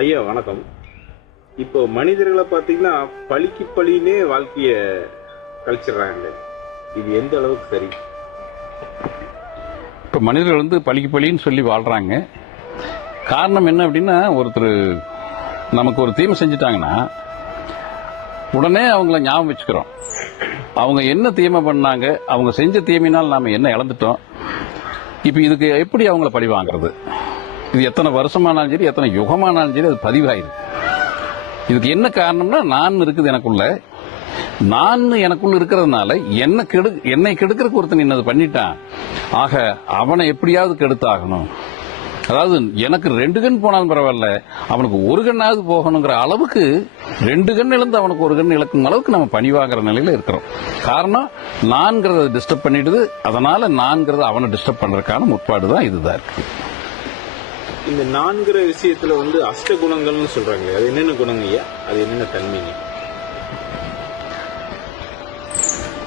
ஐயா வணக்கம். இப்போ மனிதர்களை பார்த்தீங்கன்னா பழிக்கு பழினே வாழ்க்கைய கழிச்சிடுறாங்க. இது எந்த அளவுக்கு சரி? இப்போ மனிதர்கள் வந்து பழிக்கு பழின்னு சொல்லி வாழ்றாங்க. காரணம் என்ன அப்படின்னா ஒருத்தர் நமக்கு ஒரு தீமை செஞ்சுட்டாங்கன்னா உடனே அவங்கள ஞாபகம் வச்சுக்கிறோம். அவங்க என்ன தீமை பண்ணாங்க அவங்க செஞ்ச தீமையினால் நாம் என்ன இழந்துட்டோம் இப்போ இதுக்கு எப்படி அவங்கள பழி வாங்குறது? இது எத்தனை வருஷமானாலும் சரி எத்தனை யுகமானாலும் சரி அது பதிவாயிருக்கு. இதுக்கு என்ன காரணம்னா நான் இருக்குது எனக்குள்ள. நான் எனக்குள்ள இருக்கிறதுனால என்ன கெடு என்னை கெடுக்கிறதுக்கு ஒருத்தன் என்னது பண்ணிட்டான். ஆக அவனை எப்படியாவது கெடுத்தாகணும். அதாவது எனக்கு ரெண்டு கண் போனாலும் பரவாயில்ல அவனுக்கு ஒரு கண்ணாவது போகணுங்கிற அளவுக்கு ரெண்டு கண் இழந்து அவனுக்கு ஒரு கண் இழக்கும் அளவுக்கு நம்ம பணி வாங்குற நிலையில இருக்கிறோம். காரணம் நான்கிறத டிஸ்டர்ப் பண்ணிடுது அதனால நான்கிறத அவனை டிஸ்டர்ப் பண்றதுக்கான முற்பாடு தான் இதுதான் இருக்கு. இந்த நான்கிற விஷயத்துல வந்து அஷ்ட குணங்கள்னு சொல்றாங்க அது என்னென்ன குணங்க ஐயா? அது என்னென்ன தன்மைங்க?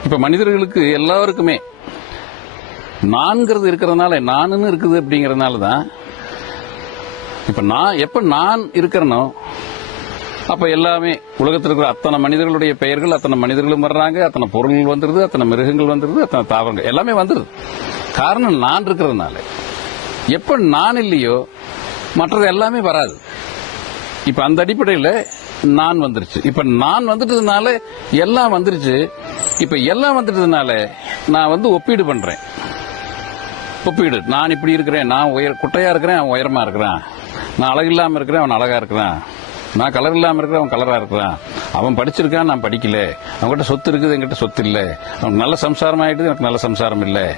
இப்ப மனிதர்களுக்கு எல்லாருக்குமே நான்கிறது இருக்கிறதுனால நானுன்னு இருக்குது அப்படிங்கறதுனால தான் இப்ப நான் எப்ப நான் இருக்கிறனோ அப்ப எல்லாமே உலகத்தில் இருக்கிற அத்தனை மனிதர்களுடைய பெயர்கள் அத்தனை மனிதர்களும் வர்றாங்க அத்தனை பொருள்கள் வந்துருது அத்தனை மிருகங்கள் வந்துருது அத்தனை தாவரங்கள் எல்லாமே வந்துருது. காரணம் நான் இருக்கிறதுனால. எப்ப நான் இல்லையோ மற்றது எல்லாமே வராது. இப்ப அந்த அடிப்படையில் நான் வந்துருச்சு. இப்ப நான் வந்துட்டதுனால எல்லாம் வந்துருச்சு. இப்ப எல்லாம் வந்துட்டதுனால நான் வந்து ஒப்பீடு பண்றேன். ஒப்பீடு. நான் இப்படி இருக்கிறேன். நான் உயர் குட்டையா இருக்கிறேன் அவன் உயரமா இருக்கிறான். நான் அழகு இல்லாம இருக்கிறேன் அவன் அழகா இருக்கிறான். நான் கலர் இல்லாம இருக்கிறேன் அவன் கலரா இருக்கிறான். அவன் படிச்சிருக்கான் நான் படிக்கல. அவன்கிட்ட சொத்து இருக்குது என்கிட்ட சொத்து இல்லை. அவன் நல்ல சம்சாரம் ஆயிடுது எனக்கு நல்ல சம்சாரம் இல்லை.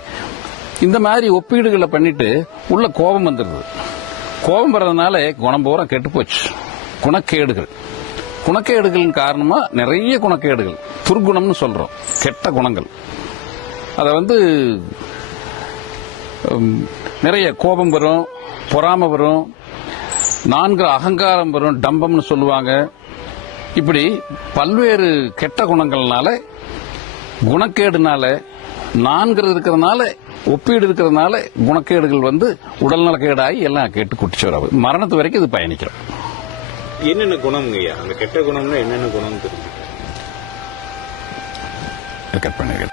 இந்த மாதிரி ஒப்பீடுகளை பண்ணிட்டு உள்ள கோபம் வந்துடுது கோபம் வர்றதுனால குணம் பூரா கெட்டு போச்சு. குணக்கேடுகள். குணக்கேடுகளின் காரணமா நிறைய குணக்கேடுகள். துர்குணம்னு சொல்றோம். கெட்ட குணங்கள். அதை வந்து நிறைய கோபம் வரும் பொறாமை வரும் நான்கு அகங்காரம் வரும் டம்பம்னு சொல்லுவாங்க. இப்படி பல்வேறு கெட்ட குணங்கள்னால குணக்கேடுனால நான்கிறது இருக்கிறதுனால ஒப்பீடு இருக்கிறதுனால குணக்கேடுகள் வந்து உடல்நலக்கேடாகி எல்லாம் கெட்டு குட்டிச்சு வராது மரணத்து வரைக்கும் இது பயணிக்கிறோம். என்னென்ன ஐயா? அந்த கெட்ட குணம்னா என்னென்ன குணம் தெரியும் கட் பண்ணுங்க